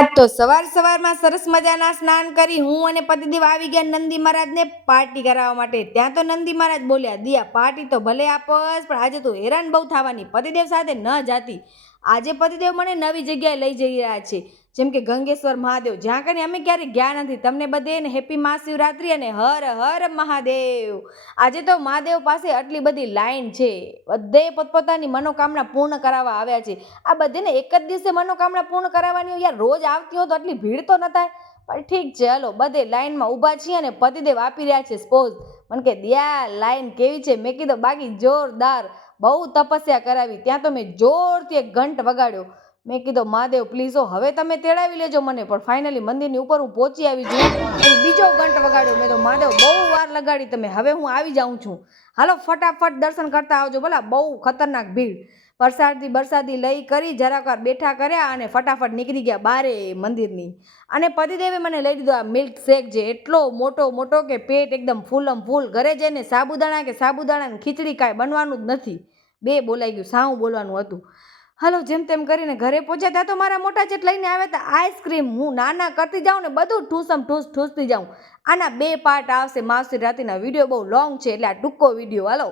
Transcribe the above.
આજ તો સવારમાં સરસ મજાના સ્નાન કરી હું અને પતિદેવ આવી ગયા નંદી મહારાજને પાર્ટી કરાવવા માટે। ત્યાં તો નંદી મહારાજ બોલ્યા, દિયા પાર્ટી તો ભલે આપસ, પણ આજે તું હેરાન બહુ થવાની, પતિદેવ સાથે ન જાતી। આજે પતિદેવ મને નવી જગ્યાએ લઈ જઈ રહ્યા છે, જેમ કે ગંગેશ્વર મહાદેવ, જ્યાં કરીને અમે ક્યારેય ગયા નથી। તમને બધેને હેપી મહાશિવરાત્રી અને હર હર મહાદેવ। આજે તો મહાદેવ પાસે આટલી બધી લાઈન છે, બધે પોતપોતાની મનોકામના પૂર્ણ કરાવવા આવ્યા છે। આ બધેને એક જ દિવસે મનોકામના પૂર્ણ કરાવવાની હોય, યાર રોજ આવતી હોય તો આટલી ભીડ તો ન થાય, પણ ઠીક છે, હલો બધે લાઈનમાં ઊભા છીએ અને પતિદેવ આપી રહ્યા છે સ્પોઝ। મને કે દિયા લાઈન કેવી છે? મેં કીધું બાકી જોરદાર, બહુ તપસ્યા કરાવી। ત્યાં તો મેં જોરથી એક ઘંટ વગાડ્યો। મેં કીધું મહાદેવ પ્લીઝ હવે તમે તેડાવી લેજો મને, પણ ફાઇનલી મંદિરની ઉપર હું પહોંચી આવી છું। બીજો ઘંટ વગાડ્યો, મેં તો મહાદેવ બહુ વાર લગાડી તમે, હવે હું આવી જાઉં છું, હાલો ફટાફટ દર્શન કરતા આવજો, ભલા બહુ ખતરનાક ભીડ। બરસાદી લઈ કરી જરાક વાર બેઠા કર્યા અને ફટાફટ નીકળી ગયા બારે મંદિરની। અને પતિદેવે મને લઈ દીધો આ મિલ્ક શેક, જે એટલો મોટો કે પેટ એકદમ ફૂલમ ફૂલ। ઘરે જઈને સાબુદાણા ખીચડી કાંઈ બનવાનું જ નથી, બે બોલાઈ ગયું, સાવું બોલવાનું હતું। હાલો જેમ તેમ કરીને ઘરે પહોંચ્યા। ત્યાં તો મારા મોટા જેઠ લઈને આવ્યા હતા આઈસ્ક્રીમ। હું નાના કરતી જાઉં ને બધું ઠૂસતી જાઉં। આના 2 પાર્ટ આવશે, મહાશિવરાત્રિના વિડીયો બહુ લોંગ છે એટલે આ ટૂંકો વિડીયો, હાલો।